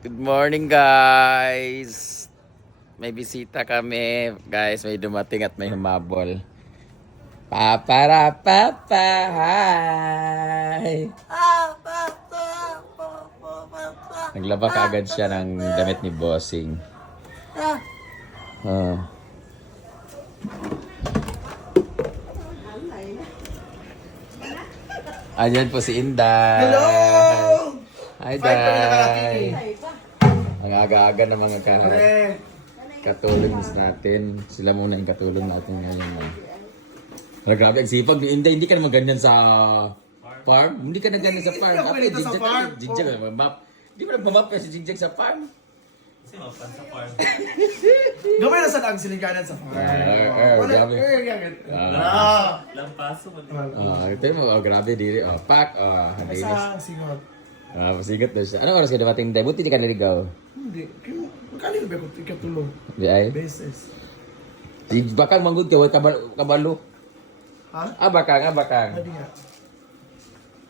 Good morning, guys. May bisita kami. Guys, may dumating at may humabol. Papara papa, hi! Naglaba kaagad siya ng damit ni Bossing. Oh. Ayan po si Inday. Hello! Hi, Day. Aga-aga ng mga ka Pre, katulong natin. Sila muna yung katulong natin ngayon. Pero grabe, ang sipag Inday. Hindi ka naman ganyan sa farm. Hindi ka na ganyan sa farm. Hindi ako ganito sa farm. ka, Jigjag ka, map. Hindi mo nagmamap kasi Jigjag sa farm. gamay na sa ang silinganan sa farm. Ah, ah, Wala, grabe. Ah. Ah. Lampaso mo. Ah, ito yung oh, grabe dili. Oh, pak. Oh, halinis. Sa singot. Ah, pasigat na siya. Anong oras ka dumating, Day? Buti di ka naligaw. Hindi. Kaya- Magkano ba kung ikatulong? Di ay? Beses. Di bakang manggod ka, way kabalo. kabalo. Ha? Ah, bakang, ah, bakang. Hindi nga.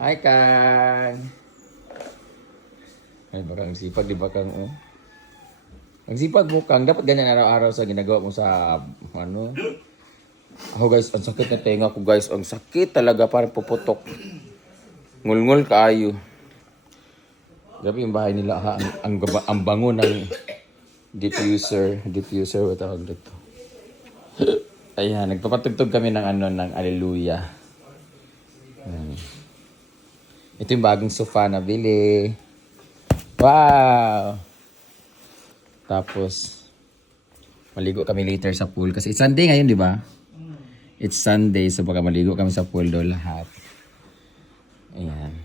Hi, Kang. Ay, bakang sipag, di bakang, oh. Ang sipag mo, Kang. Dapat ganyan araw-araw sa ginagawa mo sa, ano. Ako, guys, ang sakit na tenga ko, guys. Ang sakit talaga, parang puputok. Ngulngul kaayo. Grabe yung bahay nila, ha? Ang, ang, ang bango ng diffuser. Diffuser, what tawag dito? Ayan, nagpapatugtog kami ng ano, ng Alleluia. Ayan. Ito yung bagong sofa na bili. Wow! Tapos, maligo kami later sa pool. Kasi it's Sunday ngayon, di ba? It's Sunday, so baka maligo kami sa pool daw lahat. Ayan.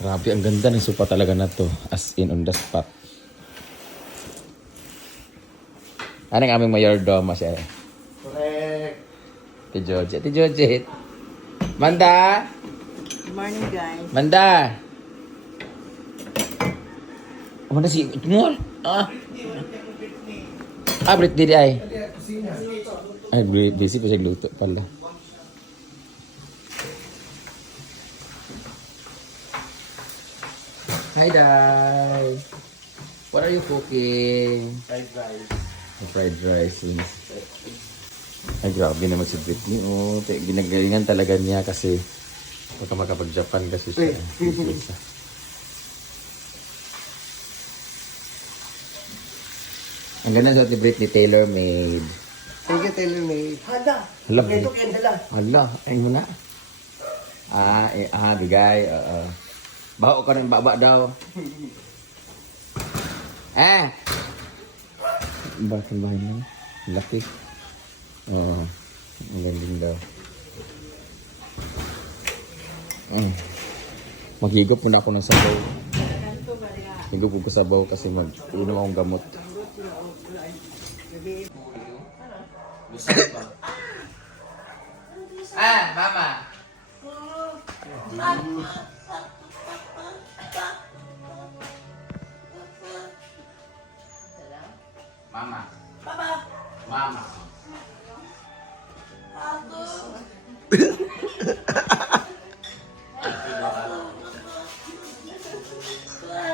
Grabe, ang ganda ng sofa talaga na to. As in, on the spot. Ano ang aming mayordoma siya? Correct. Ate George. Ate George. Manda! Good morning, guys. Manda! Ano na si Tumol? Ah! Ah, Brit dili ay. Ay, bu- busy pa siya luto pala. Hi, Dai! What are you cooking? Fried rice. Fried rice. yes. Ay, grabe naman si Britney. Oh, Te- ginagalingan talaga niya kasi baka makapag-Japan kasi siya. Ang ganda sa ni Britney Taylor made. Thank you, Taylor May. Hala. Hala, kaya dala. Hala, ay mo na. Ah, eh, ah, bigay. Oo. Baho ka ng baba daw. eh! Bakit ba yun? Laki. Oo. Ang galing daw. Mm. Maghigop muna ako ng sabaw. Higop ko sa sabaw kasi mag-unom akong gamot. Ah, mama. Mama. Papa. Mama.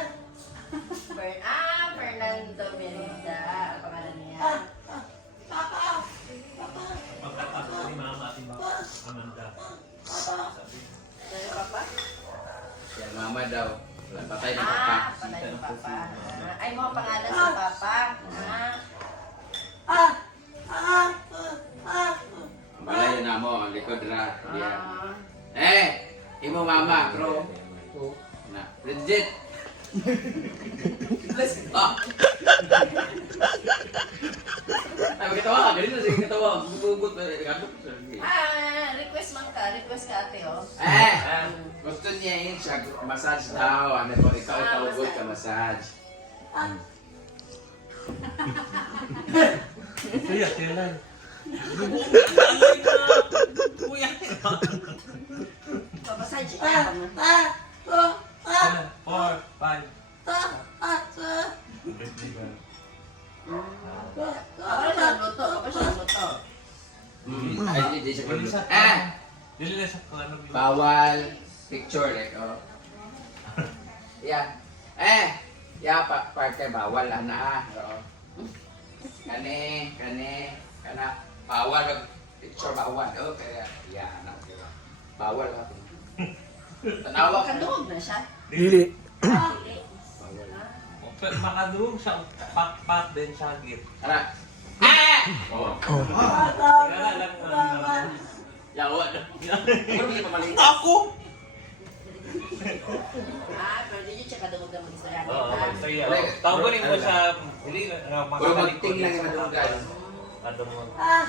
Fer- ah, Fernando Miranda. Ang pangalan niya. Pagkatapos ni Mama at ni Amanda. Ano papa? Yan, mama daw. Patay ng papa. Ah, panay ng papa. Ah, Ay, mo ang pangalan sa papa. Ah. Malayo na mo, ang likod ra. Yan. Ah. Eh! Imo mama, bro. Na, legit. Let's ah. Ay, magkatawa ka. Ganito sige katawa. Bubugot na. Ganito. Ah, request man ka. Request ka ate, oh. Eh! Gusto niya yun siya. Massage daw. Ano po, ikaw ikaw good ka massage. Kuya, kailan? Kuya, Papasaji ka. kailan? Kani, kani, kana bawal mag picture bawal. Oh, kaya ya anak ko. Bawal ha. Tanawa ka. Kadugog na siya. Dili. Ah, dili. Bawal. Pero makadurog siya, pat-pat din siya git. Ana. Ah! Oh. Ang Yawa. Ako! Ah, pero di siya kadugog na mag-istorya. Oo, Ah. sige. Tawag ko rin mo siya, hindi na Pero magting lang yung madunggan. Ano mo. Ah.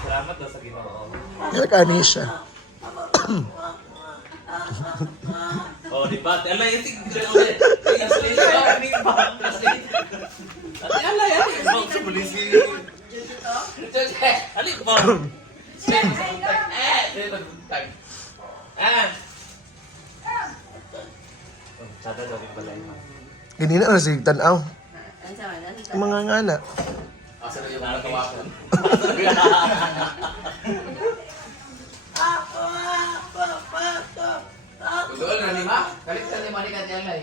Salamat daw sa ginoo. Nagkani siya. Oh, di ba? Ala, yung sig... Translation ka kami ba? Translation. Ate, ala, yan. Ibang sa polisi. Ali, ba? Na sig tanaw. Sa sa mga ngana. Asa na yung mga tawakan? Na lima? Kalitan ni Manika ni Alay.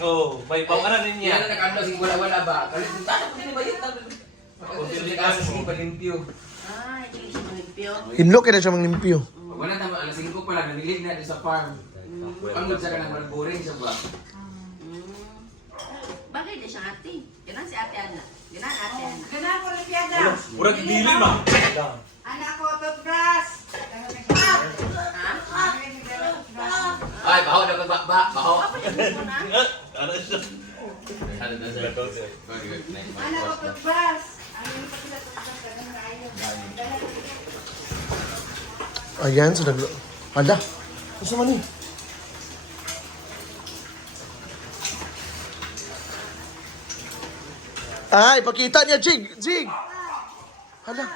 Oh, may pawaran Yan niya. na nakando sing wala-wala ba? Tanong ko din ba yun? Pagkakasya kasi sige palimpyo. Ah, hindi siya mag-pio. Hinlo kaya siya manglimpyo. Wala na, alas 5 pa lang, namilig na sa farm. Pangod sa kanang walang boring siya ba? Mm. Bagay di siya ate. Ate Ana. Ganun ate Ana. Ganaan ko rin piyada. Murag dili ba? Anak ko, toothbrush. Ay, baho na ba? Ba, baho. Ano na? Ano siya? Ano na one. Anak ko, toothbrush. Ano yung pati na toothbrush? Ganun na kayo. Ayan, sa naglo. Ala. Gusto man eh. Ay, pakita niya, Jig! Jig! Hala.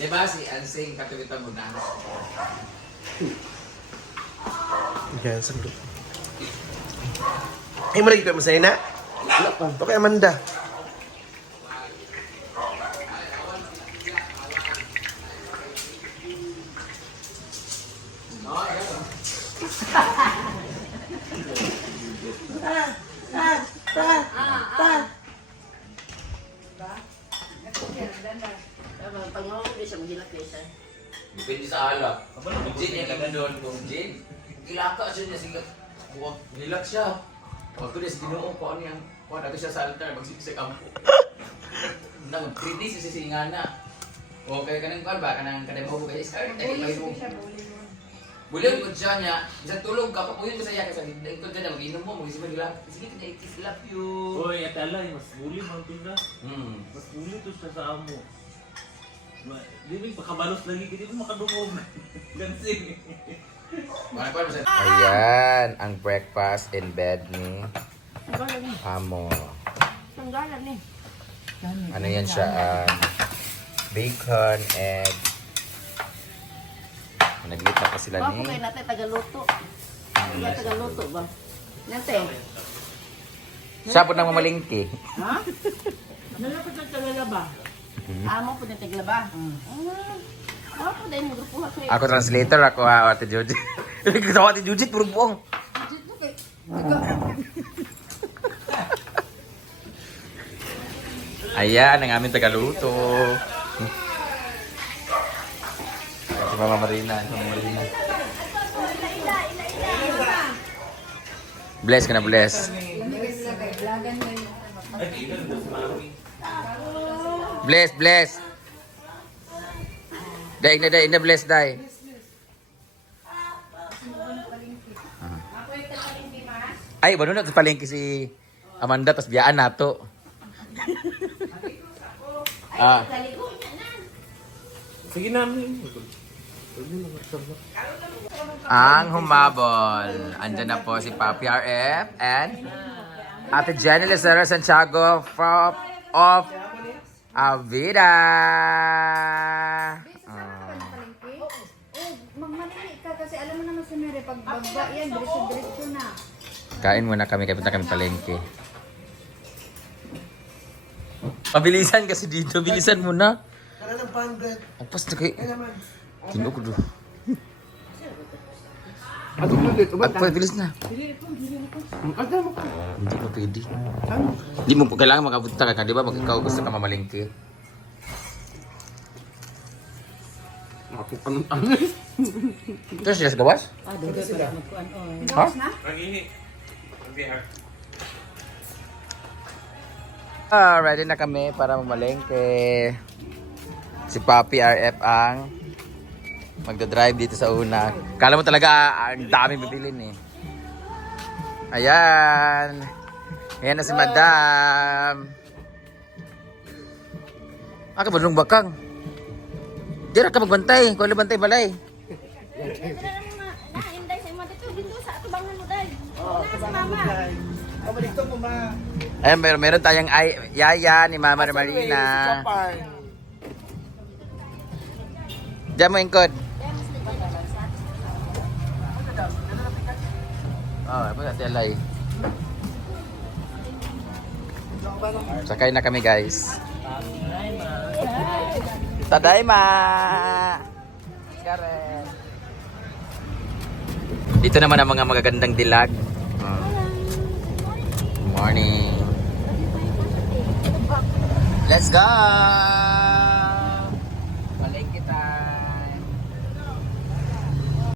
Di ba si Ansing katuwitan mo na? Ayan, sa naglo. Ay, maragi kayo masaya na? Wala pa. Ito kay Amanda. Ilaka siya niya sila. Buwag, nilak siya. Pag kulis, ginoo ko ano yung, kuha nato siya sa altar, magsipis sa kampo. Nang, pretty si sisingana. O kaya kanang kuhan ba, kanang kanang mo kaya iskar, tayo may mo. Bulan ko siya niya, isang tulog ka, papuyon ko sa iya, kasi ito na, mag-inom mo, mag-isip mo nila, sige, kita itis love you. Uy, ate ala, mas buli mo tinda. Hmm. Mas buli to siya sa amo. Di ba pakabalos lagi, hindi ko makadungog. Gansing. Ayan, ang breakfast in bed ni Amo. Ano yan siya? Um, bacon, egg. Naglit na pa sila Bako ni. kayo natin tagaluto. Taga tagaluto ba? Nate. Siya po nang mamalingki. Ha? Nalapit ang talala ba? Amo po na. Ah. Kayo. Ako translator, ako ha, Ate Jujit. Katawa Ate Jujit, puro buong. Ayan, ang aming tagaluto. Si Mama Marina, si Mama Marina. Bless ka na, bless. Bless, bless. Dai na dai na bless dai. Ay, bano na palengke si Amanda tas biyaan nato. ah, Taligo niya na. Sige namin. ang humabol. Andyan na po si Papi RF and Ate Jenny Lazaro Santiago from of Avida. Ah. Oh, magmanili ka kasi alam mo naman si Mary, pag bagba yan, diretso-diretso na. Kain muna kami, kaya punta kami palengke. Pabilisan kasi dito, bilisan mo na. Kaya ng pan bread. Agpas na kay. Kaya naman. Tino ko do. Ato ulit, Agpas, bilis na. Ato mo ka. Hindi mo pwede. Hindi mo kailangan makapunta ka, di ba? Pag ikaw gusto ka mamalingki. Ako anong ano? Ito siya sa gawas? Ha? Mag-ihi. Mag-ihi. Ah, ready na kami para mamalengke. Si Papi RF ang magdadrive dito sa una. Kala mo talaga ah, ang dami bibilin eh. Ayan. Ayan na si Madam. Ah, kabadong bakang. Di ra ka magbantay. Kung ano bantay balay. Nakainday sa imo dito dito sa atubangan mo dai. Oo, si mama. Kabalito mo ma. Ayan, meron, meron tayong ay, yaya ni Mama Marina. Diyan mo ingkod. Oh, apa sa telay? Sakay na kami, guys. Tadayma! Karen. Dito naman ang mga magagandang dilag. Oh. Morning. Let's go!